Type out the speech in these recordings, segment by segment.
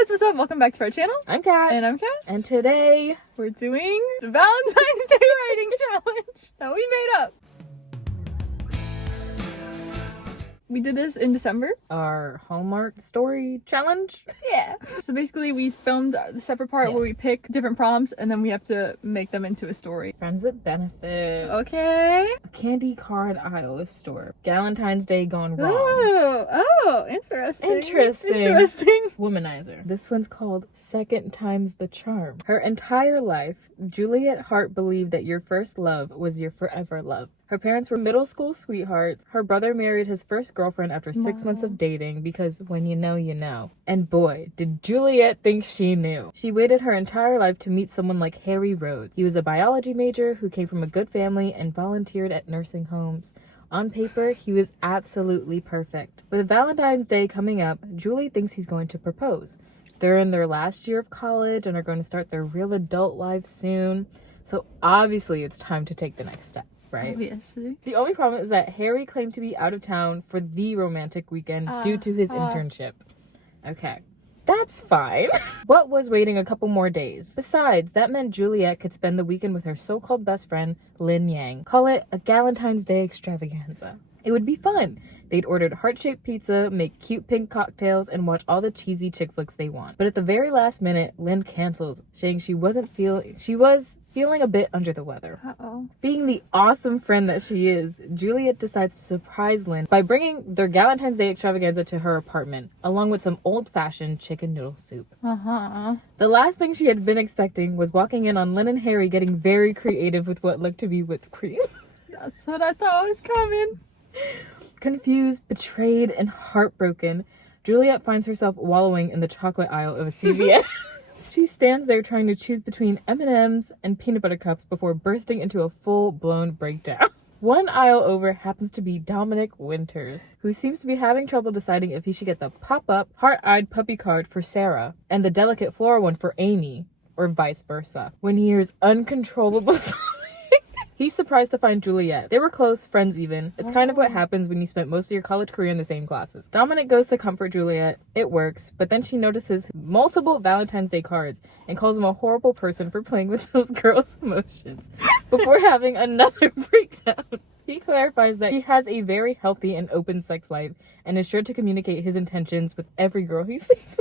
guys, what's up? Welcome back to our channel. I'm Kat. And I'm Cass. And today, we're doing the Valentine's Day writing challenge that we made up. We did this in December. Our Hallmark story challenge? Yeah. So basically we filmed the separate part where we pick different prompts and then we have to make them into a story. Friends with benefits. Okay. A candy card aisle of store. Valentine's Day gone wrong. Oh, interesting. Interesting. Womanizer. This one's called Second Time's the Charm. Her entire life, Juliet Hart believed that your first love was your forever love. Her parents were middle school sweethearts. Her brother married his first girlfriend after 6 months of dating because when you know, you know. And boy, did Juliet think she knew. She waited her entire life to meet someone like Harry Rhodes. He was a biology major who came from a good family and volunteered at nursing homes. On paper, he was absolutely perfect. With Valentine's Day coming up, Julie thinks he's going to propose. They're in their last year of college and are going to start their real adult lives soon. So obviously it's time to take the next step. Right? Obviously. The only problem is that Harry claimed to be out of town for the romantic weekend due to his internship. Okay. That's fine. What was waiting a couple more days? Besides, that meant Juliet could spend the weekend with her so-called best friend, Lin Yang. Call it a Valentine's Day extravaganza. It would be fun. They'd ordered heart-shaped pizza, make cute pink cocktails, and watch all the cheesy chick flicks they want. But at the very last minute, Lynn cancels, saying she was feeling a bit under the weather. Uh-oh. Being the awesome friend that she is, Juliet decides to surprise Lynn by bringing their Valentine's Day extravaganza to her apartment, along with some old-fashioned chicken noodle soup. Uh-huh. The last thing she had been expecting was walking in on Lynn and Harry getting very creative with what looked to be whipped cream. That's what I thought was coming. Confused, betrayed, and heartbroken, Juliet finds herself wallowing in the chocolate aisle of a CVS. She stands there trying to choose between M&Ms and peanut butter cups before bursting into a full-blown breakdown. One aisle over happens to be Dominic Winters, who seems to be having trouble deciding if he should get the pop-up, heart-eyed puppy card for Sarah and the delicate floral one for Amy, or vice versa, when he hears uncontrollable He's surprised to find Juliet. They were close, friends even. It's kind of what happens when you spent most of your college career in the same classes. Dominic goes to comfort Juliet. It works, but then she notices multiple Valentine's Day cards and calls him a horrible person for playing with those girls' emotions before having another breakdown. He clarifies that he has a very healthy and open sex life and is sure to communicate his intentions with every girl he sees.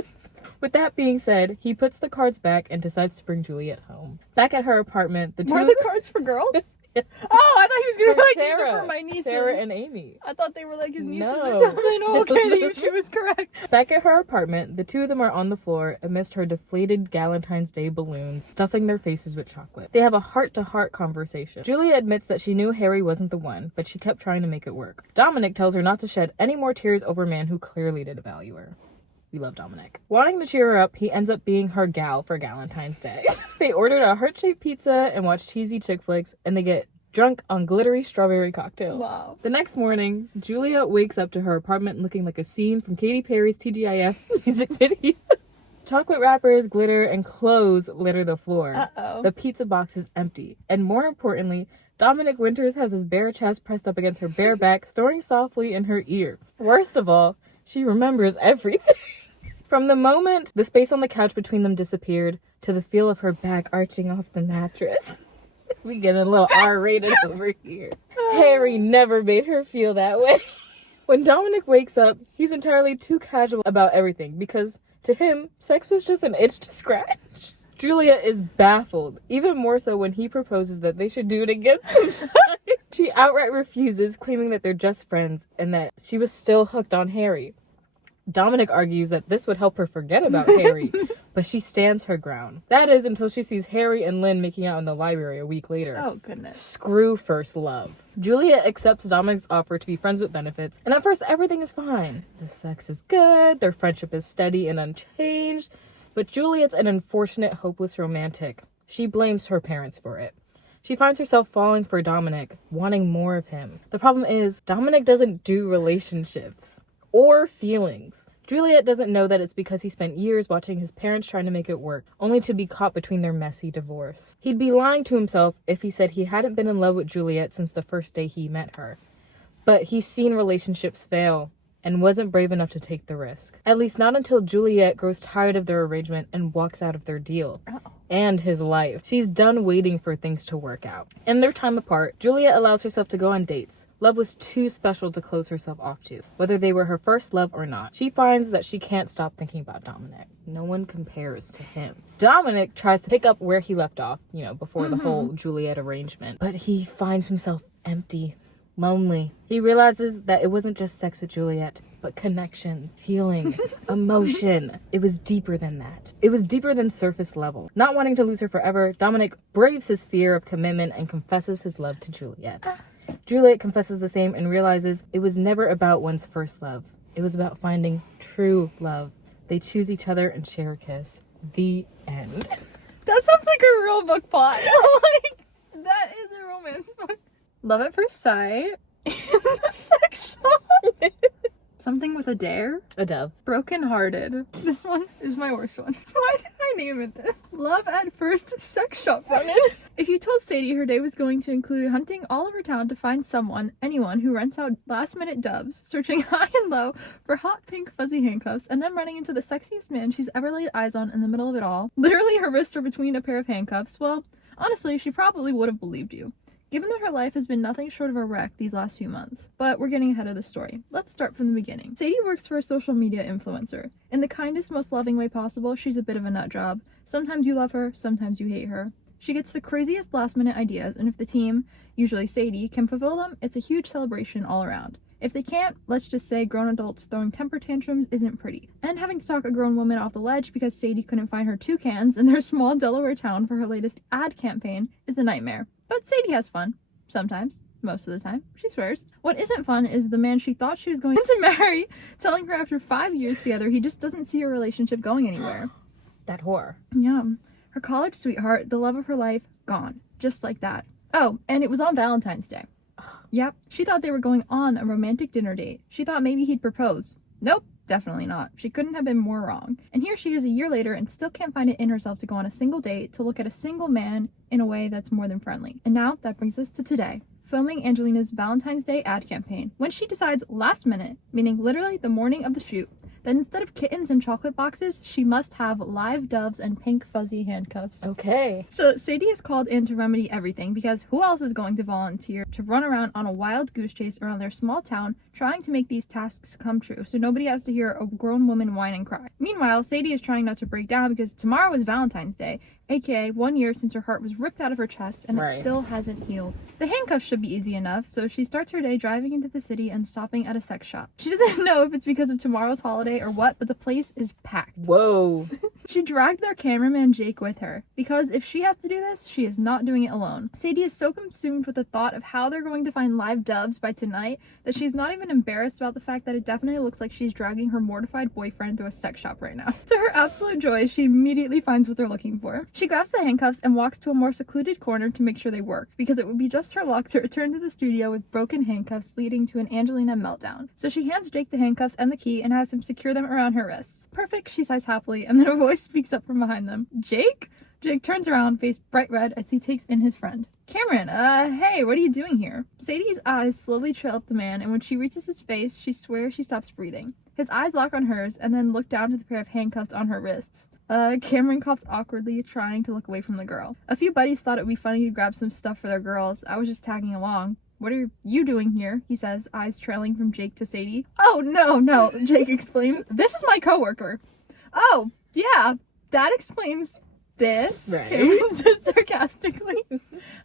With that being said, he puts the cards back and decides to bring Juliet home. Back at her apartment, the two... Were the cards for girls? Oh, I thought he was going to be like, Sarah. these are for my nieces. Sarah and Amy. I thought they were like his nieces No. or something. Oh, okay, she was correct. Back at her apartment, the two of them are on the floor amidst her deflated Valentine's Day balloons, stuffing their faces with chocolate. They have a heart-to-heart conversation. Julia admits that she knew Harry wasn't the one, but she kept trying to make it work. Dominic tells her not to shed any more tears over a man who clearly didn't value her. We love Dominic. Wanting to cheer her up, he ends up being her gal for Valentine's Day. They ordered a heart-shaped pizza and watch cheesy chick flicks, and they get drunk on glittery strawberry cocktails. Wow. The next morning, Julia wakes up to her apartment looking like a scene from Katy Perry's TGIF music video. Chocolate wrappers, glitter, and clothes litter the floor. Uh-oh. The pizza box is empty. And more importantly, Dominic Winters has his bare chest pressed up against her bare back, snoring softly in her ear. Worst of all, she remembers everything. From the moment the space on the couch between them disappeared to the feel of her back arching off the mattress. We get a little R-rated over here. Harry never made her feel that way. When Dominic wakes up, he's entirely too casual about everything because, to him, sex was just an itch to scratch. Julia is baffled, even more so when he proposes that they should do it again sometime. She outright refuses, claiming that they're just friends and that she was still hooked on Harry. Dominic argues that this would help her forget about Harry, but she stands her ground. That is until she sees Harry and Lynn making out in the library a week later. Oh, goodness. Screw first love. Julia accepts Dominic's offer to be friends with benefits, and at first everything is fine. The sex is good, their friendship is steady and unchanged, but Juliet's an unfortunate, hopeless romantic. She blames her parents for it. She finds herself falling for Dominic, wanting more of him. The problem is, Dominic doesn't do relationships. Or feelings. Juliet doesn't know that it's because he spent years watching his parents trying to make it work, only to be caught between their messy divorce. He'd be lying to himself if he said he hadn't been in love with Juliet since the first day he met her. But he's seen relationships fail, and wasn't brave enough to take the risk. At least not until Juliet grows tired of their arrangement and walks out of their deal. And his life. She's done waiting for things to work out. In their time apart, Juliet allows herself to go on dates. Love was too special to close herself off to, whether they were her first love or not. She finds that she can't stop thinking about Dominic. No one compares to him. Dominic tries to pick up where he left off, before the whole Juliet arrangement. But he finds himself empty, lonely. He realizes that it wasn't just sex with Juliet, but connection, feeling, emotion. It was deeper than that. It was deeper than surface level. Not wanting to lose her forever, Dominic braves his fear of commitment and confesses his love to Juliet. Juliet confesses the same and realizes it was never about one's first love. It was about finding true love. They choose each other and share a kiss. The end. That sounds like a real book plot. Like, that is a romance book. Love at first sight. In the sex shop. Something with a dare. A dove. Broken hearted. This one is my worst one. Why did I name it this? Love at first sex shop run-in. If you told Sadie her day was going to include hunting all over town to find anyone who rents out last minute doves, searching high and low for hot pink fuzzy handcuffs, and then running into the sexiest man she's ever laid eyes on in the middle of it all, literally her wrists are between a pair of handcuffs, well, honestly, she probably would have believed you. Given that her life has been nothing short of a wreck these last few months. But we're getting ahead of the story. Let's start from the beginning. Sadie works for a social media influencer. In the kindest, most loving way possible, she's a bit of a nut job. Sometimes you love her, sometimes you hate her. She gets the craziest last-minute ideas, and if the team, usually Sadie, can fulfill them, it's a huge celebration all around. If they can't, let's just say grown adults throwing temper tantrums isn't pretty. And having to talk a grown woman off the ledge because Sadie couldn't find her toucans in their small Delaware town for her latest ad campaign is a nightmare. But Sadie has fun. Sometimes. Most of the time. She swears. What isn't fun is the man she thought she was going to marry, telling her after 5 years together he just doesn't see a relationship going anywhere. That whore. Yeah. Her college sweetheart, the love of her life, gone. Just like that. Oh, and it was on Valentine's Day. Yep. She thought they were going on a romantic dinner date. She thought maybe he'd propose. Nope. Definitely not. She couldn't have been more wrong. And here she is a year later and still can't find it in herself to go on a single date, to look at a single man in a way that's more than friendly. And now that brings us to today. Filming Angelina's Valentine's Day ad campaign, when she decides last minute, meaning literally the morning of the shoot, that instead of kittens and chocolate boxes, she must have live doves and pink fuzzy handcuffs. Okay. So Sadie is called in to remedy everything, because who else is going to volunteer to run around on a wild goose chase around their small town trying to make these tasks come true so nobody has to hear a grown woman whine and cry. Meanwhile, Sadie is trying not to break down because tomorrow is Valentine's Day, aka 1 year since her heart was ripped out of her chest and it still hasn't healed. The handcuffs should be easy enough, so she starts her day driving into the city and stopping at a sex shop. She doesn't know if it's because of tomorrow's holiday or what, but the place is packed. Whoa. She dragged their cameraman Jake with her, because if she has to do this, she is not doing it alone. Sadie is so consumed with the thought of how they're going to find live doves by tonight that she's not even embarrassed about the fact that it definitely looks like she's dragging her mortified boyfriend through a sex shop right now. To her absolute joy, she immediately finds what they're looking for. She grabs the handcuffs and walks to a more secluded corner to make sure they work, because it would be just her luck to return to the studio with broken handcuffs leading to an Angelina meltdown. So she hands Jake the handcuffs and the key and has him secure them around her wrists. Perfect, she sighs happily, and then a voice speaks up from behind them. Jake? Jake turns around, face bright red, as he takes in his friend. Cameron, hey, what are you doing here? Sadie's eyes slowly trail up the man, and when she reaches his face, she swears she stops breathing. His eyes lock on hers, and then look down to the pair of handcuffs on her wrists. Cameron coughs awkwardly, trying to look away from the girl. A few buddies thought it would be funny to grab some stuff for their girls. I was just tagging along. What are you doing here? He says, eyes trailing from Jake to Sadie. Oh, no, Jake exclaims. This is my coworker. Oh, yeah, that explains this, right. Cameron says sarcastically.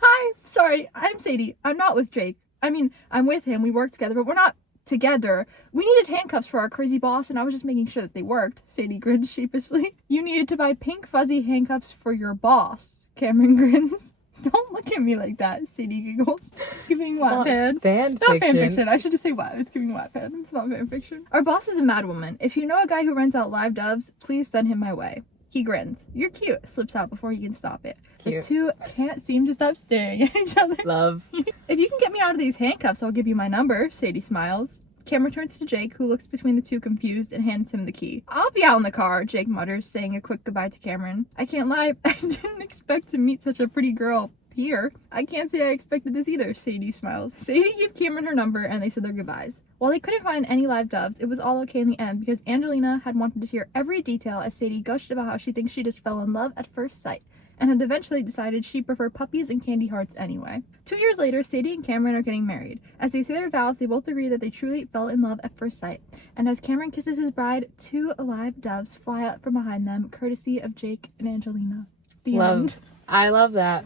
Hi, sorry, I'm Sadie. I'm not with Jake. I mean, I'm with him. We work together, but we're not together. We needed handcuffs for our crazy boss, and I was just making sure that they worked. Sadie grins sheepishly. You needed to buy pink fuzzy handcuffs for your boss. Cameron grins. Don't look at me like that, Sadie giggles. It's giving Wattpad. Not fanfiction. I should just say what. It's giving Wattpad. It's not fanfiction. Our boss is a mad woman. If you know a guy who rents out live doves, please send him my way. He grins. You're cute. Slips out before he can stop it. Cute. The two can't seem to stop staring at each other. Love. If you can get me out of these handcuffs, I'll give you my number, Sadie smiles. Cameron turns to Jake, who looks between the two confused, and hands him the key. I'll be out in the car, Jake mutters, saying a quick goodbye to Cameron. I can't lie, I didn't expect to meet such a pretty girl. Here, I can't say I expected this either, Sadie smiles. Sadie gave Cameron her number and they said their goodbyes. While they couldn't find any live doves, it was all okay in the end because Angelina had wanted to hear every detail as Sadie gushed about how she thinks she just fell in love at first sight and had eventually decided she'd prefer puppies and candy hearts anyway. 2 years later, Sadie and Cameron are getting married. As they say their vows, they both agree that they truly fell in love at first sight. And as Cameron kisses his bride, 2 live doves fly out from behind them, courtesy of Jake and Angelina. The end. I love that.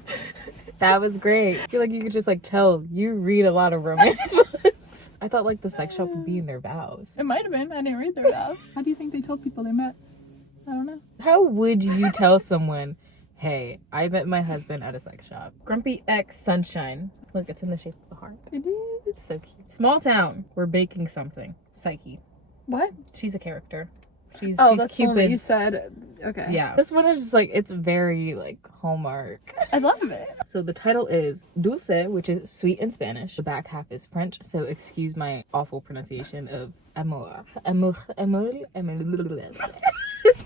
That was great. I feel like you could just tell you read a lot of romance books. I thought the sex shop would be in their vows. It might have been. I didn't read their vows. How do you think they told people they met? I don't know. How would you tell someone, hey, I met my husband at a sex shop? Grumpy X Sunshine. Look, it's in the shape of a heart. It is. It's so cute. Small town. We're baking something. Psyche. What? She's a character. She's that's Cupid's. the one that you said. Okay. Yeah. This one is just it's very Hallmark. I love it. So the title is Dulce, which is sweet in Spanish. The back half is French, so excuse my awful pronunciation of amor. Amor.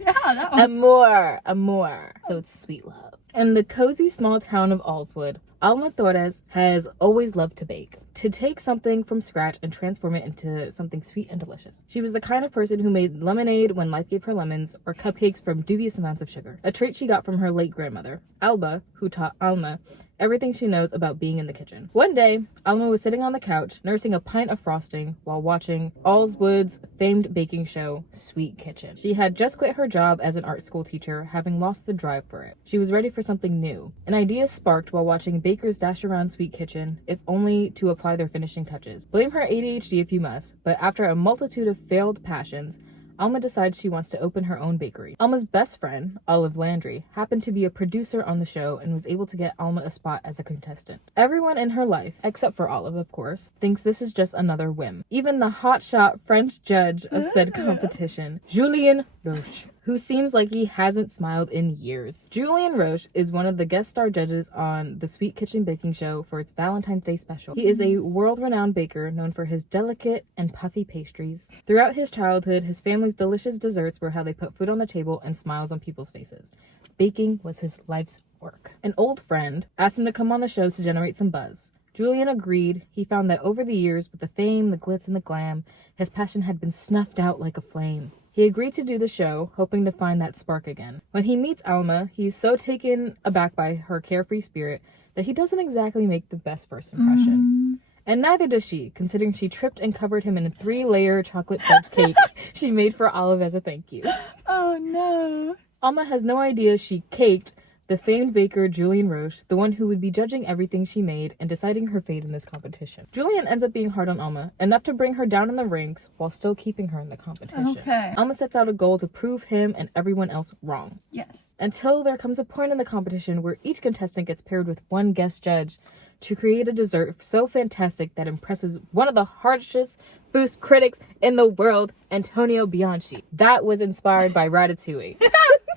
Yeah, that one. Amor. So it's sweet love. In the cozy small town of Allswood, Alma Torres has always loved to bake. To take something from scratch and transform it into something sweet and delicious. She was the kind of person who made lemonade when life gave her lemons, or cupcakes from dubious amounts of sugar. A trait she got from her late grandmother, Alba, who taught Alma everything she knows about being in the kitchen. One day, Alma was sitting on the couch, nursing a pint of frosting while watching Allswood's famed baking show, Sweet Kitchen. She had just quit her job as an art school teacher, having lost the drive for it. She was ready for something new. An idea sparked while watching bakers dash around Sweet Kitchen, if only to apply their finishing touches. Blame her ADHD if you must, but after a multitude of failed passions, Alma decides she wants to open her own bakery. Alma's best friend, Olive Landry, happened to be a producer on the show and was able to get Alma a spot as a contestant. Everyone in her life, except for Olive, of course, thinks this is just another whim. Even the hotshot French judge of said competition, Julien Roche, who seems like he hasn't smiled in years. Julien Roche is one of the guest star judges on the Sweet Kitchen baking show for its Valentine's Day special. He is a world-renowned baker known for his delicate and puffy pastries. Throughout his childhood, his family's delicious desserts were how they put food on the table and smiles on people's faces. Baking was his life's work. An old friend asked him to come on the show to generate some buzz. Julien agreed. He found that over the years, with the fame, the glitz, and the glam, his passion had been snuffed out like a flame. He agreed to do the show, hoping to find that spark again. When he meets Alma, he's so taken aback by her carefree spirit that he doesn't exactly make the best first impression. And neither does she, considering she tripped and covered him in a 3-layer chocolate fudge cake she made for Olive as a thank you. Oh no. Alma has no idea she caked the famed baker Julien Roche, the one who would be judging everything she made and deciding her fate in this competition. Julien ends up being hard on Alma, enough to bring her down in the ranks while still keeping her in the competition. Okay. Alma sets out a goal to prove him and everyone else wrong. Yes. Until there comes a point in the competition where each contestant gets paired with one guest judge to create a dessert so fantastic that impresses one of the harshest food critics in the world, Antonio Bianchi. That was inspired by Ratatouille.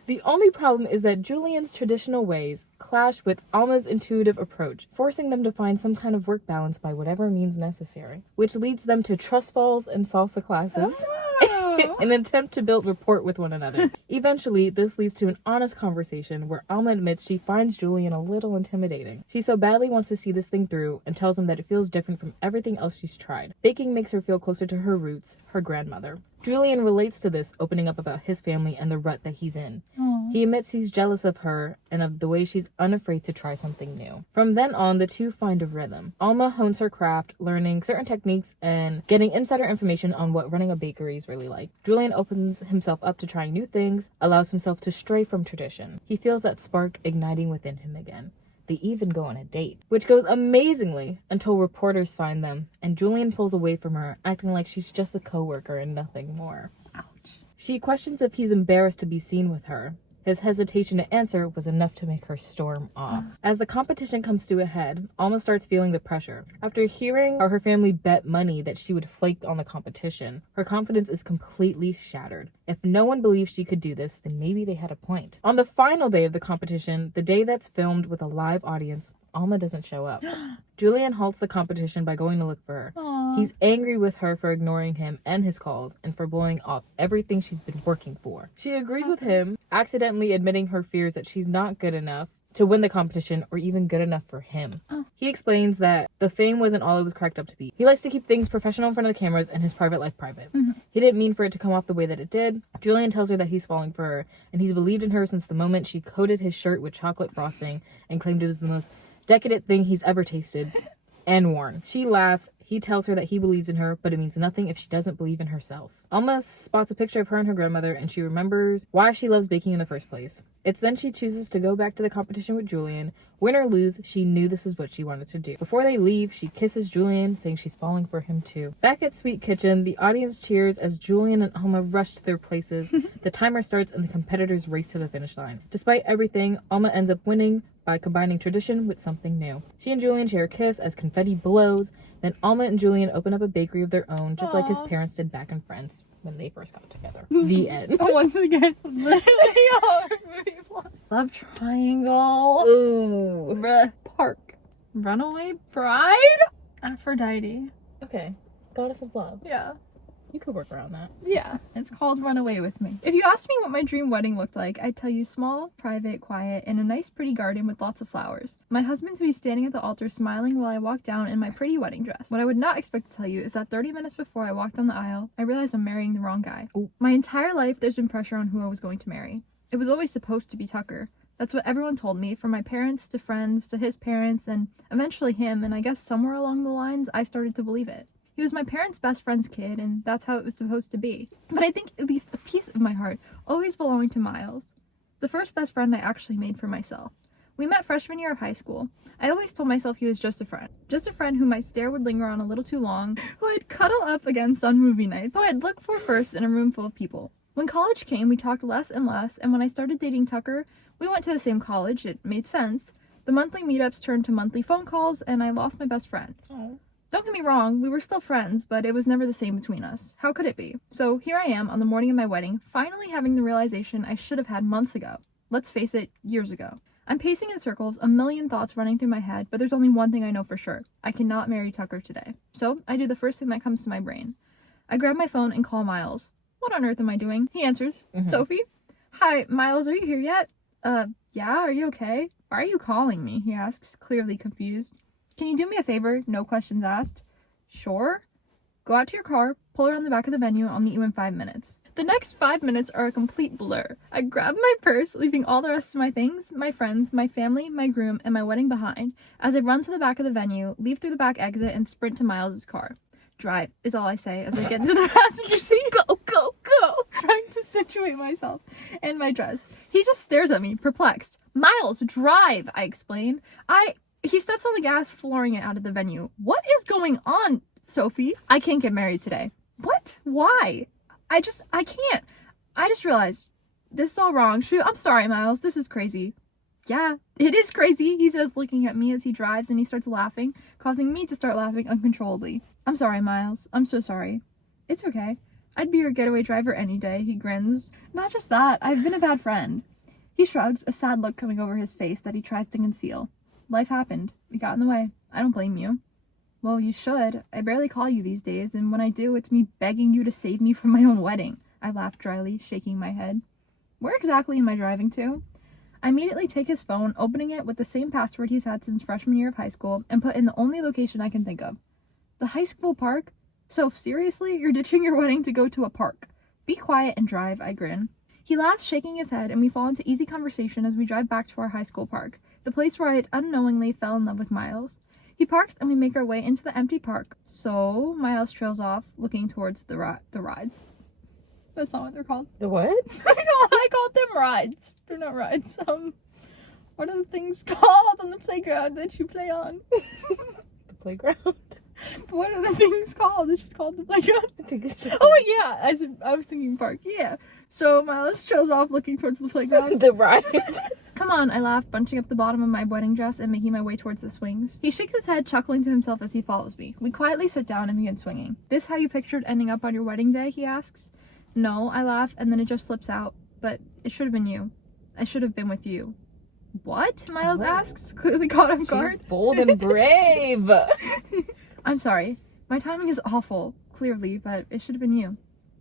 The only problem is that Julien's traditional ways clash with Alma's intuitive approach, forcing them to find some kind of work balance by whatever means necessary, which leads them to trust falls and salsa classes in an attempt to build rapport with one another. Eventually, this leads to an honest conversation where Alma admits she finds Julien a little intimidating. She so badly wants to see this thing through and tells him that it feels different from everything else she's tried. Baking makes her feel closer to her roots, her grandmother. Julien relates to this, opening up about his family and the rut that he's in. Aww. He admits he's jealous of her and of the way she's unafraid to try something new. From then on, the two find a rhythm. Alma hones her craft, learning certain techniques and getting insider information on what running a bakery is really like. Julien opens himself up to trying new things, allows himself to stray from tradition. He feels that spark igniting within him again. They even go on a date, which goes amazingly until reporters find them, and Julien pulls away from her, acting like she's just a coworker and nothing more. Ouch. She questions if he's embarrassed to be seen with her. His hesitation to answer was enough to make her storm off. As the competition comes to a head, Alma starts feeling the pressure. After hearing how her family bet money that she would flake on the competition, her confidence is completely shattered. If no one believed she could do this, then maybe they had a point. On the final day of the competition, the day that's filmed with a live audience, Alma doesn't show up. Julien halts the competition by going to look for her. Aww. He's angry with her for ignoring him and his calls and for blowing off everything she's been working for. She agrees with him, accidentally admitting her fears that she's not good enough to win the competition or even good enough for him. Oh. He explains that the fame wasn't all it was cracked up to be. He likes to keep things professional in front of the cameras and his private life private. He didn't mean for it to come off the way that it did. Julian tells her that he's falling for her, and he's believed in her since the moment she coated his shirt with chocolate frosting and claimed it was the most decadent thing he's ever tasted and worn. She laughs. He tells her that he believes in her, but it means nothing if she doesn't believe in herself. Alma spots a picture of her and her grandmother, and she remembers why she loves baking in the first place. It's then she chooses to go back to the competition with Julian. Win or lose, she knew this is what she wanted to do. Before they leave, she kisses Julian, saying she's falling for him too. Back at Sweet Kitchen, the audience cheers as Julian and Alma rush to their places. The timer starts and the competitors race to the finish line. Despite everything, Alma ends up winning by combining tradition with something new. She and Julian share a kiss as confetti blows. Then Alma and Julian open up a bakery of their own, just like his parents did back in Friends when they first got together. The end. Once again, literally a horror movie plot. Love triangle. Ooh. Park. Runaway bride? Aphrodite. Okay. Goddess of love. Yeah. You could work around that. Yeah, it's called Run Away With Me. If you asked me what my dream wedding looked like, I'd tell you small, private, quiet, in a nice pretty garden with lots of flowers. My husband to be standing at the altar smiling while I walk down in my pretty wedding dress. What I would not expect to tell you is that 30 minutes before I walked down the aisle, I realized I'm marrying the wrong guy. Ooh. My entire life there's been pressure on who I was going to marry. It was always supposed to be Tucker. That's what everyone told me, from my parents to friends to his parents and eventually him, and I guess somewhere along the lines I started to believe it. He was my parents' best friend's kid, and that's how it was supposed to be. But I think at least a piece of my heart always belonged to Miles, the first best friend I actually made for myself. We met freshman year of high school. I always told myself he was just a friend who my stare would linger on a little too long, who I'd cuddle up against on movie nights, who I'd look for first in a room full of people. When college came, we talked less and less, and when I started dating Tucker, we went to the same college. It made sense. The monthly meetups turned to monthly phone calls, and I lost my best friend. Oh. Don't get me wrong, we were still friends, but it was never the same between us. How could it be? So here I am on the morning of my wedding, finally having the realization I should have had months ago. Let's face it, years ago. I'm pacing in circles, a million thoughts running through my head, but there's only one thing I know for sure. I cannot marry Tucker today. So I do the first thing that comes to my brain. I grab my phone and call Miles. What on earth am I doing? He answers. Sophie? Hi, Miles, are you here yet? Yeah, are you okay? Why are you calling me? He asks, clearly confused. Can you do me a favor? No questions asked. Sure. Go out to your car, pull around the back of the venue, I'll meet you in 5 minutes. The next 5 minutes are a complete blur. I grab my purse, leaving all the rest of my things, my friends, my family, my groom, and my wedding behind, as I run to the back of the venue, leave through the back exit, and sprint to Miles' car. Drive, is all I say as I get into the passenger seat. Go, go, go! Trying to situate myself and my dress. He just stares at me, perplexed. Miles, drive, I explain. He steps on the gas, flooring it out of the venue. What is going on, Sophie? I can't get married today. What? Why? I can't. I just realized this is all wrong. Shoot, I'm sorry, Miles. This is crazy. Yeah, it is crazy, he says, looking at me as he drives, and he starts laughing, causing me to start laughing uncontrollably. I'm sorry, Miles. I'm so sorry. It's okay. I'd be your getaway driver any day, he grins. Not just that, I've been a bad friend. He shrugs, a sad look coming over his face that he tries to conceal. Life happened. It got in the way. I don't blame you. Well, you should. I barely call you these days, and when I do, it's me begging you to save me from my own wedding. I laugh dryly, shaking my head. Where exactly am I driving to? I immediately take his phone, opening it with the same password he's had since freshman year of high school, and put in the only location I can think of. The high school park? So, seriously, you're ditching your wedding to go to a park? Be quiet and drive, I grin. He laughs, shaking his head, and we fall into easy conversation as we drive back to our high school park, the place where I had unknowingly fell in love with Miles. He parks and we make our way into the empty park. So, Miles trails off, looking towards the rides. That's not what they're called. The what? I called them rides. They're not rides. What are the things called on the playground that you play on? The playground? What are the things called? It's just called the playground. I think it's just... Oh, yeah. I was thinking park. Yeah. So Miles trails off, looking towards the playground. The rides. Come on, I laugh, bunching up the bottom of my wedding dress and making my way towards the swings. He shakes his head, chuckling to himself as he follows me. We quietly sit down and begin swinging. This how you pictured ending up on your wedding day, he asks. No, I laugh, and then it just slips out. But it should have been you. I should have been with you. What? Miles asks, clearly caught off guard. She's bold and brave. I'm sorry. My timing is awful, clearly, but it should have been you.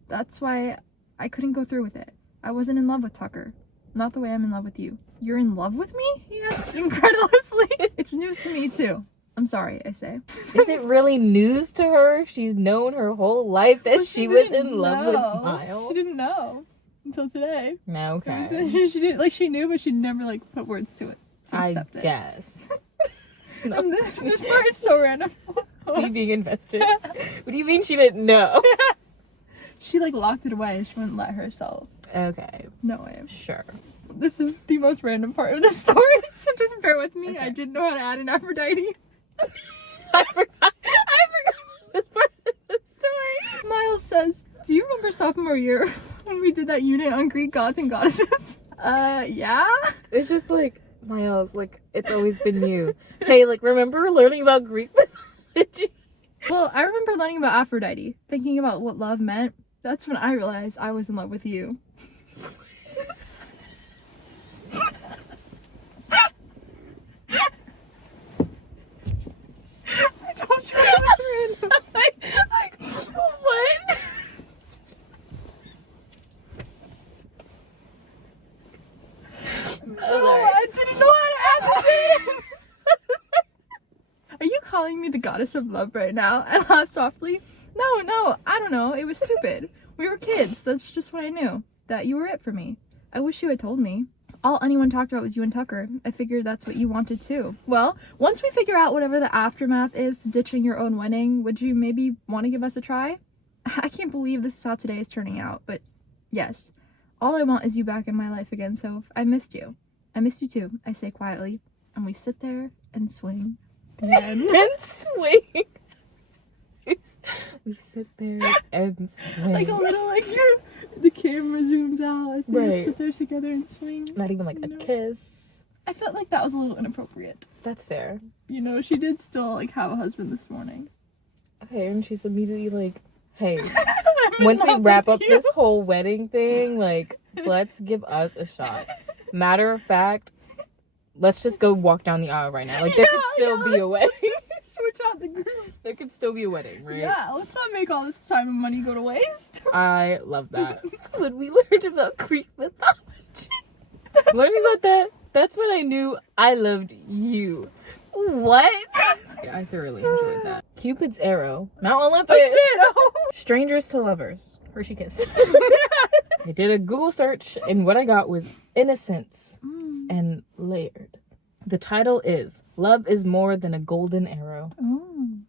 That's why I couldn't go through with it. I wasn't in love with Tucker. Not the way I'm in love with you. You're in love with me? He asked incredulously. It's news to me too. I'm sorry, I say. Is it really news to her if she's known her whole life that Well, she was in didn't love with know. Miles? She didn't know until today. Okay. She didn't, like, she knew, but she never, like, put words to it to accept I guess. No. And this part is so random. Me being invested. What do you mean she didn't know? She, like, locked it away. She wouldn't let herself. Okay. No way. Sure. This is the most random part of the story, so just bear with me. Okay. I didn't know how to add an Aphrodite. I forgot this part of the story. Miles says, do you remember sophomore year when we did that unit on Greek gods and goddesses? Yeah? It's just like, Miles, like, it's always been you. Hey, like, remember learning about Greek mythology? Well, I remember learning about Aphrodite, thinking about what love meant. That's when I realized I was in love with you. I told you it was random. What? Oh, I didn't know how to add this in. Are you calling me the goddess of love right now? I laughed softly. No, I don't know. It was stupid. We were kids. That's just what I knew. That you were it for me. I wish you had told me. All anyone talked about was you and Tucker. I figured that's what you wanted too. Well, once we figure out whatever the aftermath is to ditching your own wedding, would you maybe want to give us a try? I can't believe this is how today is turning out, but yes. All I want is you back in my life again, Soph. I missed you. I missed you too, I say quietly. And we sit there and swing. And swing. We sit there and swing. Like a little, like, the camera zooms out as they Right. just sit there together and swing. Not even like a kiss. I felt like that was a little inappropriate. That's fair. You know, she did still, like, have a husband this morning. Okay, and she's immediately like, hey, I'm in once we love wrap with up you. this whole wedding thing, like, let's give us a shot. Matter of fact, let's just go walk down the aisle right now. Like, there could still be a wedding. Switch out the group. There could still be a wedding, right? Yeah, let's not make all this time and money go to waste. I love that. When we learned about Greek mythology, learning about that, that's when I knew I loved you. What? Yeah, I thoroughly enjoyed that. Cupid's arrow, Mount Olympus. Strangers to lovers. Hershey kiss. I did a Google search, and what I got was innocence and layered. The title is Love is More Than a Golden Arrow.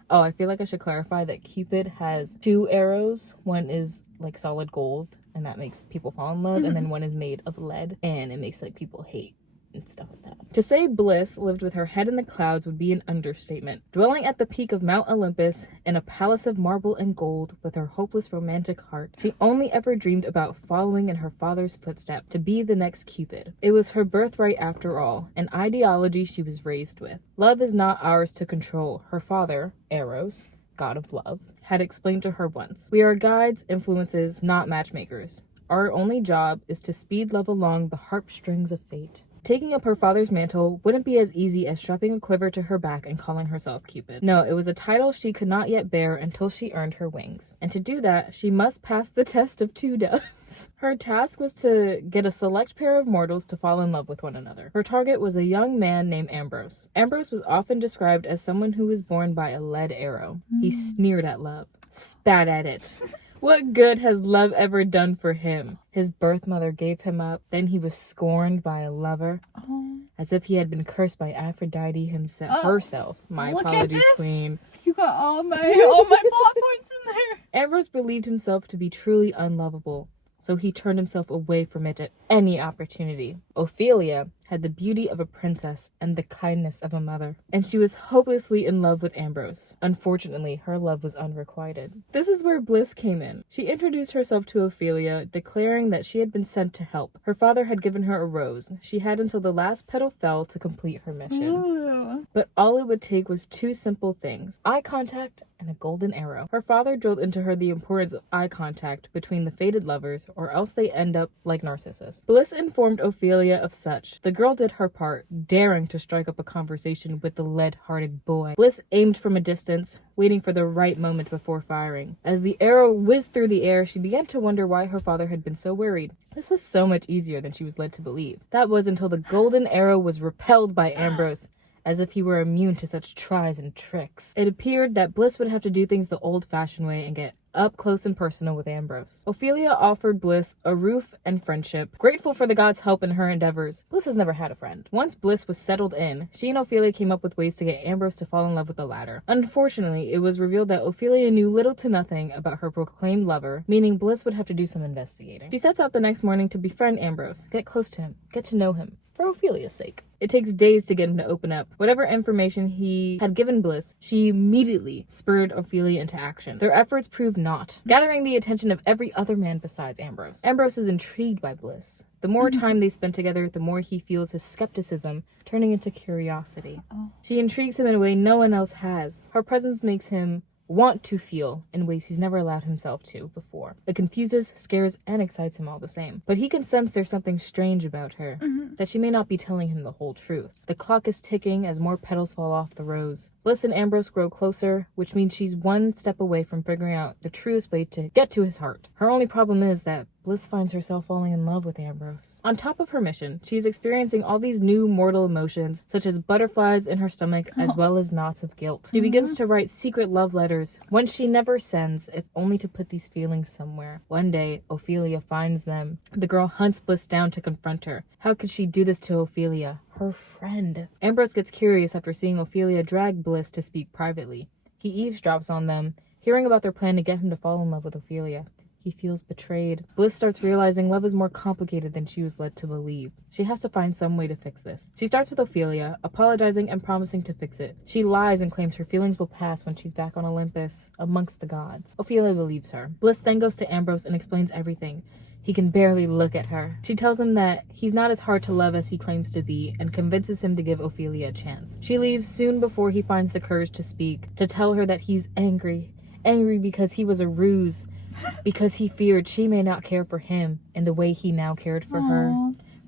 Oh, I feel like I should clarify that Cupid has 2 arrows. One is like solid gold, and that makes people fall in love, and then one is made of lead, and it makes like people hate and stuff like that. To say Bliss lived with her head in the clouds would be an understatement. Dwelling at the peak of Mount Olympus in a palace of marble and gold with her hopeless romantic heart, she only ever dreamed about following in her father's footsteps to be the next Cupid. It was her birthright after all, an ideology she was raised with. Love is not ours to control. Her father, Eros, god of love, had explained to her once. We are guides, influences, not matchmakers. Our only job is to speed love along the harp strings of fate. Taking up her father's mantle wouldn't be as easy as strapping a quiver to her back and calling herself Cupid. No, it was a title she could not yet bear until she earned her wings. And to do that, she must pass the test of 2 doves. Her task was to get a select pair of mortals to fall in love with one another. Her target was a young man named Ambrose. Ambrose was often described as someone who was born by a lead arrow. He sneered at love, spat at it. What good has love ever done for him? His birth mother gave him up, then he was scorned by a lover, as if he had been cursed by Aphrodite herself. My Look at apologies, this. queen. You got all my plot points in there. Ambrose believed himself to be truly unlovable, so he turned himself away from it at any opportunity. Ophelia had the beauty of a princess and the kindness of a mother, and she was hopelessly in love with Ambrose. Unfortunately, her love was unrequited. This is where Bliss came in. She introduced herself to Ophelia, declaring that she had been sent to help. Her father had given her a rose. She had until the last petal fell to complete her mission. Ooh. Oh. But all it would take was two simple things: eye contact and a golden arrow. Her father drilled into her the importance of eye contact between the fated lovers, or else they end up like Narcissus. Bliss informed Ophelia of such. The girl did her part, daring to strike up a conversation with the lead-hearted boy. Bliss aimed from a distance, waiting for the right moment before firing. As the arrow whizzed through the air, she began to wonder why her father had been so worried. This was so much easier than she was led to believe. That was until the golden arrow was repelled by Ambrose, as if he were immune to such tries and tricks. It appeared that Bliss would have to do things the old-fashioned way and get up close and personal with Ambrose. Ophelia offered Bliss a roof and friendship. Grateful for the gods' help in her endeavors, Bliss has never had a friend. Once Bliss was settled in, she and Ophelia came up with ways to get Ambrose to fall in love with the latter. Unfortunately, it was revealed that Ophelia knew little to nothing about her proclaimed lover, meaning Bliss would have to do some investigating. She sets out the next morning to befriend Ambrose, get close to him, get to know him, for Ophelia's sake. It takes days to get him to open up. Whatever information he had given Bliss, she immediately spurred Ophelia into action. Their efforts proved naught, gathering the attention of every other man besides Ambrose. Ambrose is intrigued by Bliss. The more time they spend together, the more he feels his skepticism turning into curiosity. She intrigues him in a way no one else has. Her presence makes him want to feel in ways he's never allowed himself to before. It confuses, scares, and excites him all the same. But he can sense there's something strange about her, that she may not be telling him the whole truth. The clock is ticking as more petals fall off the rose. Bliss and Ambrose grow closer, which means she's one step away from figuring out the truest way to get to his heart. Her only problem is that Bliss finds herself falling in love with Ambrose. On top of her mission, she's experiencing all these new mortal emotions, such as butterflies in her stomach, as well as knots of guilt. She begins to write secret love letters, ones she never sends, if only to put these feelings somewhere. One day, Ophelia finds them. The girl hunts Bliss down to confront her. How could she do this to Ophelia, her friend? Ambrose gets curious after seeing Ophelia drag Bliss to speak privately. He eavesdrops on them, hearing about their plan to get him to fall in love with Ophelia. He feels betrayed. Bliss starts realizing love is more complicated than she was led to believe. She has to find some way to fix this. She starts with Ophelia, apologizing and promising to fix it. She lies and claims her feelings will pass when she's back on Olympus, amongst the gods. Ophelia believes her. Bliss then goes to Ambrose and explains everything. He can barely look at her. She tells him that he's not as hard to love as he claims to be, and convinces him to give Ophelia a chance. She leaves soon before he finds the courage to speak, to tell her that he's angry. Angry because he was a ruse, because he feared she may not care for him in the way he now cared for her.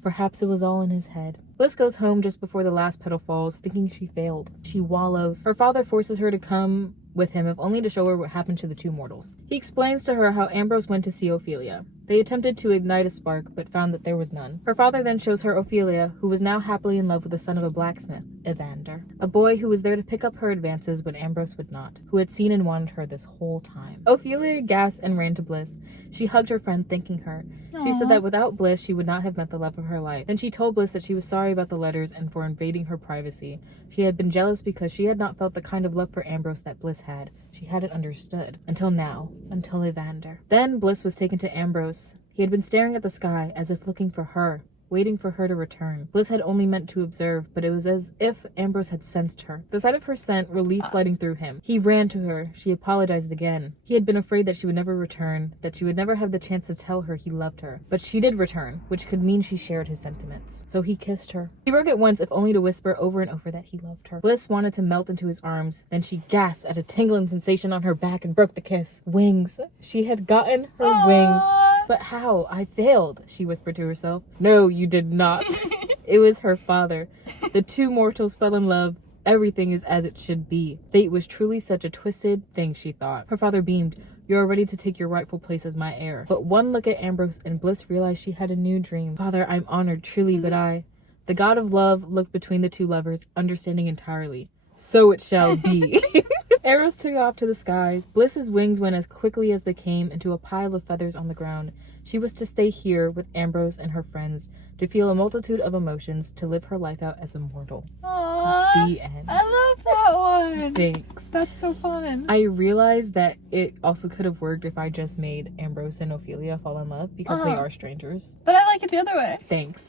Perhaps it was all in his head. Bliss goes home just before the last petal falls, thinking she failed. She wallows. Her father forces her to come with him, if only to show her what happened to the two mortals. He explains to her how Ambrose went to see Ophelia. They attempted to ignite a spark, but found that there was none. Her father then shows her Ophelia, who was now happily in love with the son of a blacksmith, Evander, a boy who was there to pick up her advances when Ambrose would not, who had seen and wanted her this whole time. Ophelia gasped and ran to Bliss. She hugged her friend, thanking her. She said that without Bliss, she would not have met the love of her life. Then she told Bliss that she was sorry about the letters and for invading her privacy. She had been jealous because she had not felt the kind of love for Ambrose that Bliss had. She hadn't understood. Until now. Until Evander. Then Bliss was taken to Ambrose. He had been staring at the sky as if looking for her, waiting for her to return. Bliss had only meant to observe, but it was as if Ambrose had sensed her. The sight of her sent relief flooding through him. He ran to her. She apologized again. He had been afraid that she would never return, that she would never have the chance to tell her he loved her. But she did return, which could mean she shared his sentiments. So he kissed her. He broke it once, if only to whisper over and over that he loved her. Bliss wanted to melt into his arms. Then she gasped at a tingling sensation on her back and broke the kiss. Wings. She had gotten her wings. But how? I failed, she whispered to herself. No, you did not. It was her father. The two mortals fell in love. Everything is as it should be. Fate was truly such a twisted thing, she thought. Her father beamed. You are ready to take your rightful place as my heir. But one look at Ambrose and Bliss realized she had a new dream. Father, I'm honored, truly, but I... The god of love looked between the two lovers, understanding entirely. So it shall be. Arrows took off to the skies. Bliss's wings went as quickly as they came into a pile of feathers on the ground. She was to stay here with Ambrose and her friends, to feel a multitude of emotions, to live her life out as a mortal. Aww, The end. I love that one. Thanks. That's so fun. I realized that it also could have worked if I just made Ambrose and Ophelia fall in love, because they are strangers. But I like it the other way. Thanks.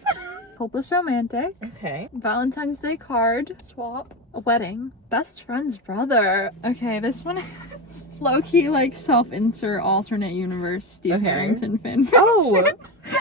Hopeless romantic. Okay. Valentine's Day card swap. A wedding. Best friend's brother. Okay, this one is low-key like self-insert alternate universe Steve Harrington fan fiction. Oh!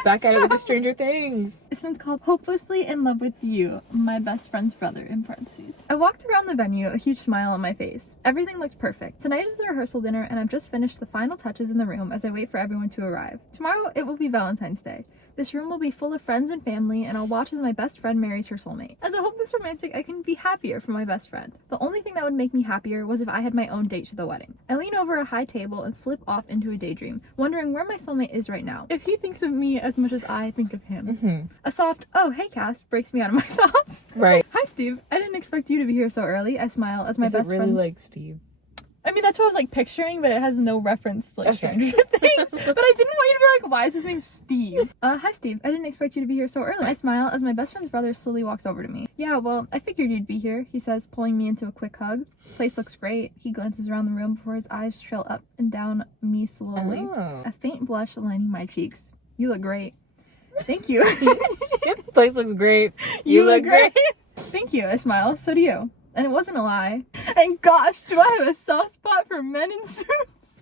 Back at it with the Stranger Things. This one's called Hopelessly in Love with You, my best friend's brother, in parentheses. I walked around the venue, a huge smile on my face. Everything looks perfect. Tonight is the rehearsal dinner, and I've just finished the final touches in the room as I wait for everyone to arrive. Tomorrow, it will be Valentine's Day. This room will be full of friends and family, and I'll watch as my best friend marries her soulmate. As a hopeless romantic, I can be happier for my best friend. The only thing that would make me happier was if I had my own date to the wedding. I lean over a high table and slip off into a daydream, wondering where my soulmate is right now. If he thinks of me as much as I think of him. A soft, "Oh, hey, Cass," breaks me out of my thoughts. Right. "Hi, Steve. I didn't expect you to be here so early." I smile as my Is best it really friend's... like Steve? I mean, that's what I was, like, picturing, but it has no reference to, like, Stranger Things. But I didn't want you to be like, why is his name Steve? Hi, Steve. I didn't expect you to be here so early. I smile as my best friend's brother slowly walks over to me. "Yeah, well, I figured you'd be here," he says, pulling me into a quick hug. "Place looks great." He glances around the room before his eyes trail up and down me slowly. Oh. A faint blush lining my cheeks. "You look great." "Thank you." Place looks great. You look great. "Thank you," I smile. "So do you." And it wasn't a lie. And gosh, do I have a soft spot for men in suits.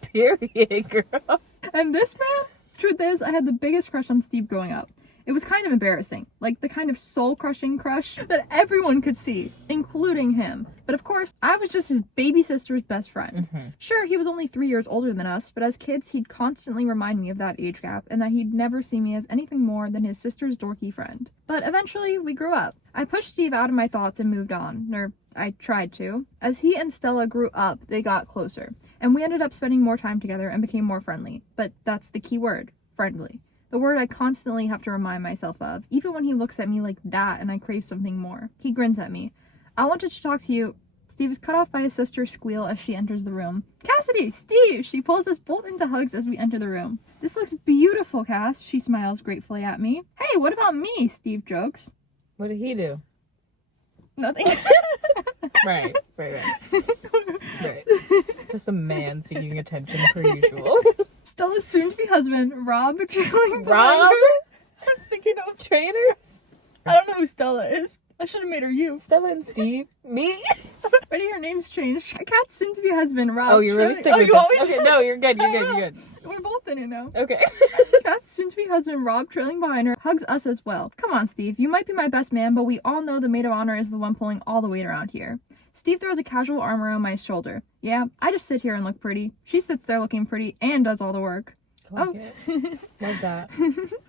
Period, girl. And this man, truth is, I had the biggest crush on Steve growing up. It was kind of embarrassing, like the kind of soul-crushing crush that everyone could see, including him. But of course, I was just his baby sister's best friend. Sure, he was only 3 years older than us, but as kids, he'd constantly remind me of that age gap and that he'd never see me as anything more than his sister's dorky friend. But eventually, we grew up. I pushed Steve out of my thoughts and moved on, or I tried to. As he and Stella grew up, they got closer, and we ended up spending more time together and became more friendly. But that's the key word, friendly. The word I constantly have to remind myself of, even when he looks at me like that and I crave something more. He grins at me. "I wanted to talk to you." Steve is cut off by his sister's squeal as she enters the room. "Cassidy! Steve!" She pulls us both into hugs as we enter the room. "This looks beautiful, Cass." She smiles gratefully at me. "Hey, what about me?" Steve jokes. What did he do? Nothing. Right. Just a man seeking attention per usual. Stella's soon-to-be husband, Rob, trailing behind Rob? her. I was thinking of Traitors? I don't know who Stella is. I should have made her you. Stella and Steve? Me? Ready, her name's changed. Kat's soon-to-be husband, Rob. Oh, you're really sticking with you that. always Okay, no, you're good. You're good. We're both in it now. Okay. Kat's soon-to-be husband, Rob, trailing behind her, hugs us as well. "Come on, Steve. You might be my best man, but we all know the maid of honor is the one pulling all the weight around here." Steve throws a casual arm around my shoulder. "Yeah, I just sit here and look pretty. She sits there looking pretty and does all the work." Love that.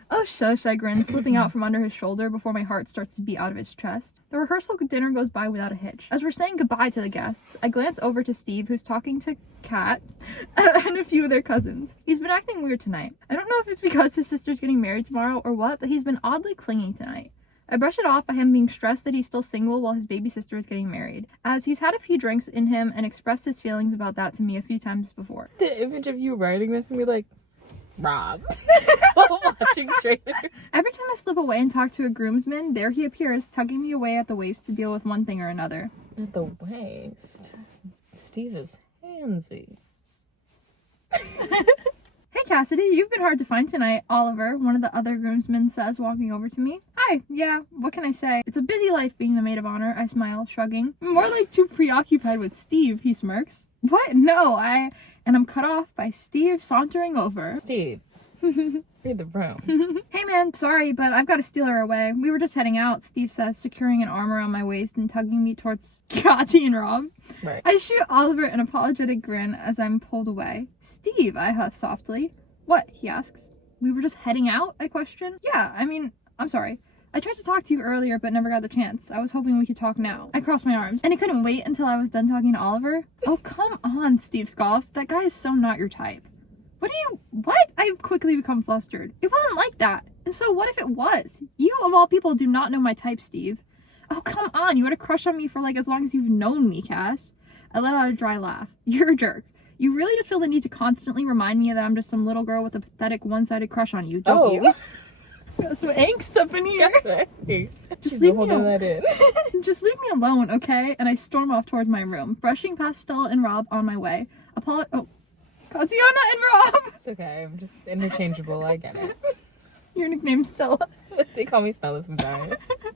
"Oh, shush," I grin, slipping out from under his shoulder before my heart starts to beat out of its chest. The rehearsal dinner goes by without a hitch. As we're saying goodbye to the guests, I glance over to Steve, who's talking to Kat and a few of their cousins. He's been acting weird tonight. I don't know if it's because his sister's getting married tomorrow or what, but he's been oddly clingy tonight. I brush it off by him being stressed that he's still single while his baby sister is getting married, as he's had a few drinks in him and expressed his feelings about that to me a few times before. The image of you writing this and be like, Rob, while watching Traitors. Every time I slip away and talk to a groomsman, there he appears, tugging me away at the waist to deal with one thing or another. At the waist? Steve is handsy. "Hey, Cassidy, you've been hard to find tonight," Oliver, one of the other groomsmen, says, walking over to me. "Hi, yeah, what can I say? It's a busy life being the maid of honor," I smile, shrugging. "More like too preoccupied with Steve," he smirks. "What? No, And I'm cut off by Steve sauntering over. Steve, read the room. "Hey man, sorry, but I've got to steal her away. We were just heading out," Steve says, securing an arm around my waist and tugging me towards Kati and Rob. Right. I shoot Oliver an apologetic grin as I'm pulled away. "Steve," I huff softly. "What?" he asks. "We were just heading out?" I question. "Yeah, I'm sorry. I tried to talk to you earlier, but never got the chance. I was hoping we could talk now." I crossed my arms, and I couldn't wait until I was done talking to Oliver. "Oh, come on," Steve scoffs. "That guy is so not your type." What? I quickly become flustered. It wasn't like that. And so what if it was? You, of all people, do not know my type, Steve. "Oh, come on. You had a crush on me for as long as you've known me, Cass." I let out a dry laugh. "You're a jerk. You really just feel the need to constantly remind me that I'm just some little girl with a pathetic one-sided crush on you, don't you?" Got some angst up in here. Just leave me alone. Just leave me alone, okay? And I storm off towards my room, brushing past Stella and Rob on my way. Katiana and Rob! It's okay, I'm just interchangeable, I get it. Your nickname's Stella. They call me Stella sometimes.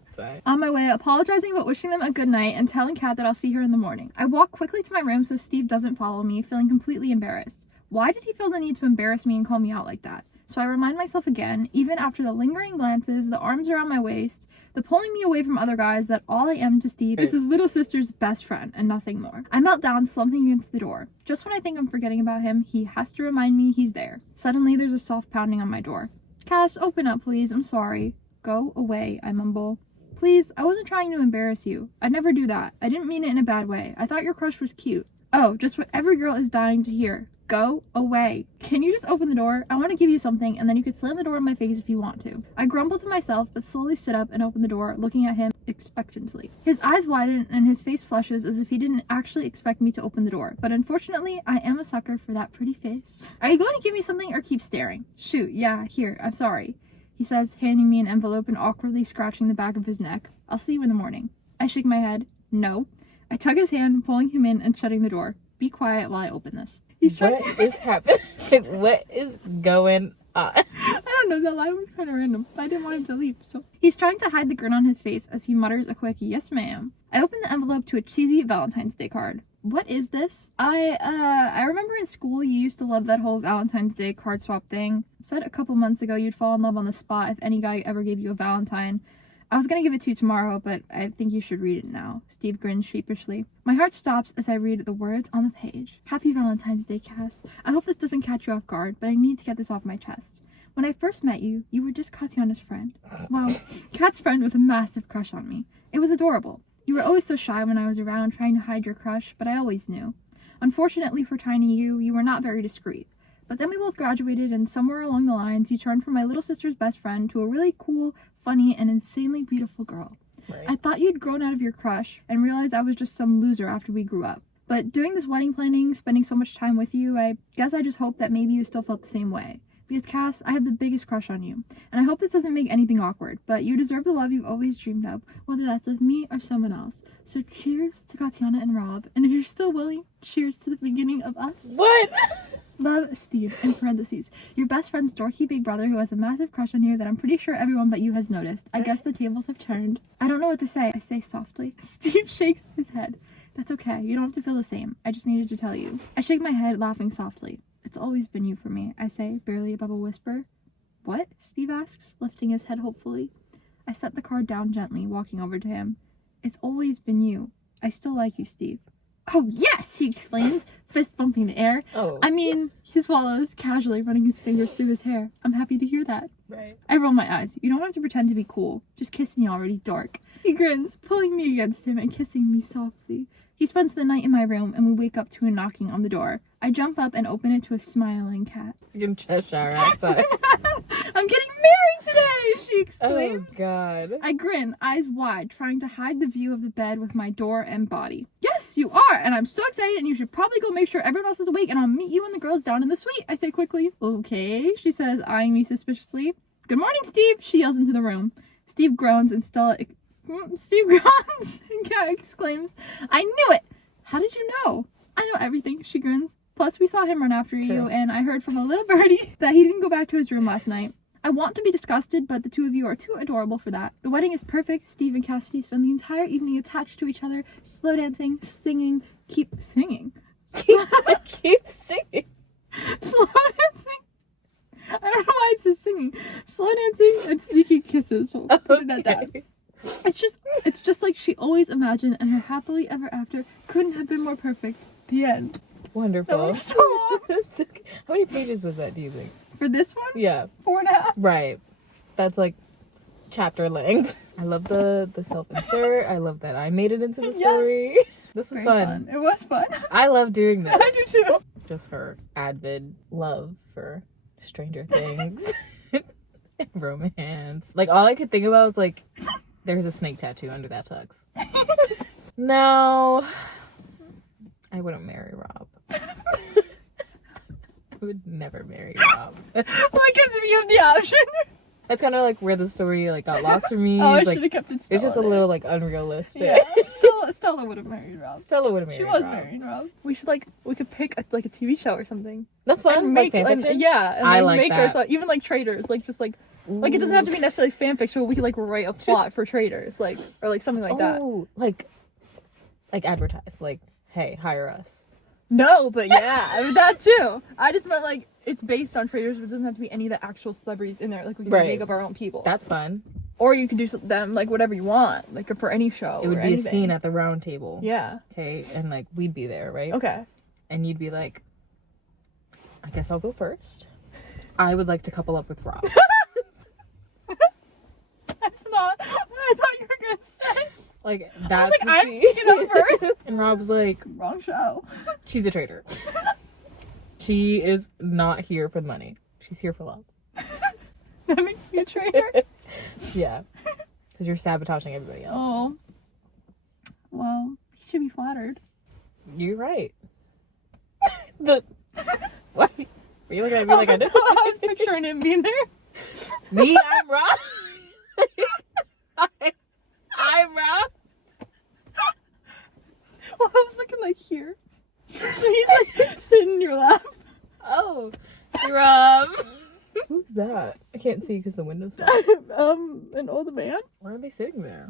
It's fine. On my way, apologizing but wishing them a good night and telling Kat that I'll see her in the morning. I walk quickly to my room so Steve doesn't follow me, feeling completely embarrassed. Why did he feel the need to embarrass me and call me out like that? So I remind myself again, even after the lingering glances, the arms around my waist, the pulling me away from other guys, that all I am to Steve is his little sister's best friend and nothing more. I melt down, slumping against the door. Just when I think I'm forgetting about him, he has to remind me he's there. Suddenly, there's a soft pounding on my door. Cass, open up, please. I'm sorry. Go away, I mumble. Please, I wasn't trying to embarrass you. I'd never do that. I didn't mean it in a bad way. I thought your crush was cute. Oh, just what every girl is dying to hear. Go away. Can you just open the door? I want to give you something, and then you could slam the door in my face if you want to. I grumble to myself, but slowly sit up and open the door, looking at him expectantly. His eyes widen, and his face flushes as if he didn't actually expect me to open the door. But unfortunately, I am a sucker for that pretty face. Are you going to give me something or keep staring? Shoot, yeah, here, I'm sorry, he says, handing me an envelope and awkwardly scratching the back of his neck. I'll see you in the morning. I shake my head. No. I tug his hand, pulling him in and shutting the door. Be quiet while I open this. What is happening? What is going on? I don't know, that line was kind of random. I didn't want him to leave, so. He's trying to hide the grin on his face as he mutters a quick, yes ma'am. I open the envelope to a cheesy Valentine's Day card. What is this? I remember in school you used to love that whole Valentine's Day card swap thing. Said a couple months ago you'd fall in love on the spot if any guy ever gave you a Valentine. I was gonna give it to you tomorrow, but I think you should read it now. Steve grinned sheepishly. My heart stops as I read the words on the page. Happy Valentine's Day, Cass. I hope this doesn't catch you off guard, but I need to get this off my chest. When I first met you, you were just Katiana's friend. Well, Kat's friend with a massive crush on me. It was adorable. You were always so shy when I was around, trying to hide your crush, but I always knew. Unfortunately for tiny you were not very discreet. But then we both graduated, and somewhere along the lines, you turned from my little sister's best friend to a really cool, funny, and insanely beautiful girl. Right. I thought you'd grown out of your crush and realized I was just some loser after we grew up. But doing this wedding planning, spending so much time with you, I guess I just hoped that maybe you still felt the same way. Because, Cass, I have the biggest crush on you. And I hope this doesn't make anything awkward, but you deserve the love you've always dreamed of, whether that's with me or someone else. So cheers to Katiana and Rob. And if you're still willing, cheers to the beginning of us. What? Love, Steve, in parentheses. Your best friend's dorky big brother who has a massive crush on you that I'm pretty sure everyone but you has noticed. I guess the tables have turned. I don't know what to say. I say softly. Steve shakes his head. That's okay. You don't have to feel the same. I just needed to tell you. I shake my head, laughing softly. It's always been you for me, I say, barely above a whisper. What? Steve asks, lifting his head hopefully. I set the card down gently, walking over to him. It's always been you. I still like you, Steve. Oh, yes, he explains, fist bumping the air. Oh. I mean, he swallows, casually running his fingers through his hair. I'm happy to hear that. Right. I roll my eyes. You don't have to pretend to be cool. Just kiss me already, dork. He grins, pulling me against him and kissing me softly. He spends the night in my room, and we wake up to a knocking on the door. I jump up and open it to a smiling cat. You can Cheshire outside. I'm getting married today, she exclaims. Oh, God. I grin, eyes wide, trying to hide the view of the bed with my door and body. Yes, you are, and I'm so excited, and you should probably go make sure everyone else is awake, and I'll meet you and the girls down in the suite, I say quickly. Okay, she says, eyeing me suspiciously. Good morning, Steve, she yells into the room. Steve groans and Kat exclaims, I knew it! How did you know? I know everything, she grins. Plus, we saw him run after you, True. and I heard from a little birdie that he didn't go back to his room last night. I want to be disgusted, but the two of you are too adorable for that. The wedding is perfect. Steve and Cassidy spend the entire evening attached to each other, slow dancing, singing, keep singing. Keep singing. Slow dancing. I don't know why it says singing. Slow dancing and sneaky kisses. We'll put it at that. It's just like she always imagined, and her happily ever after couldn't have been more perfect. The end. Wonderful. That was so long. How many pages was that, do you think? For this one? Yeah. 4.5. Right. That's like chapter length. I love the self-insert. I love that I made it into the story. Yes. This was fun. It was fun. I love doing this. I do too. Just for avid love for Stranger Things. Romance. Like, all I could think about was like, there's a snake tattoo under that tux. No. I wouldn't marry Rob. I would never marry Rob. Well, I guess if you have the option. That's kind of like where the story like got lost for me. Oh, I It's, should like, have kept it. it's just a little like unrealistic. Yeah. Stella would have married Rob. Stella would have married She was Rob. married Rob. We could pick a TV show or something. That's fun. And Like make fanfiction? yeah. And I like like make that. ourselves even like traders, like just like it doesn't have to be necessarily fanfiction, but we could like write a plot for traders, like or like something like that. Oh, like advertise. Like, hey, hire us. No, but yeah, I mean, that too. I just meant like it's based on traders, but it doesn't have to be any of the actual celebrities in there. Like we can Right. make up our own people. That's fun. Or you can do them like whatever you want, like for any show. It would or be anything. a scene at the round table. Yeah. Okay, and like we'd be there, right? Okay. And you'd be like, I guess I'll go first. I would like to couple up with Rob. That's not what I thought you were gonna say. Like I that's was like, I'm speaking up first. And Rob's like, Wrong show. she's a traitor. She is not here for the money. She's here for love. That makes me a traitor. Yeah. Because you're sabotaging everybody else. Oh. Well, he should be flattered. You're right. What? Are you looking at me like I did? I was picturing him being there. Me, I'm Rob. I'm Rob. Well, I was looking like here. So he's like sitting in your lap. Oh, hey, Rob. Who's that? I can't see because the window's small. An old man. Why are they sitting there?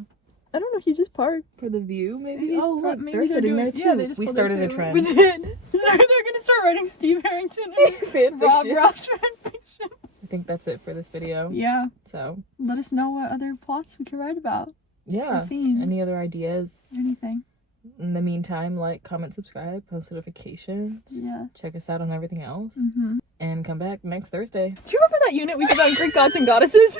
I don't know. He just parked. For the view, maybe? He's Oh, pro- look, maybe they're sitting doing- there too. yeah, they just We pulled there started a too. trend. We did. So they're gonna start writing Steve Harrington and Fan Rob fiction. Ross fan fiction. I think that's it for this video. Yeah. So, Let us know what other plots we could write about. yeah. Or themes. Any other ideas? Anything. In the meantime, like, comment, subscribe, post notifications. Yeah. Check us out on everything else. Mm-hmm. And come back next Thursday. Do you remember that unit we did on Greek gods and goddesses?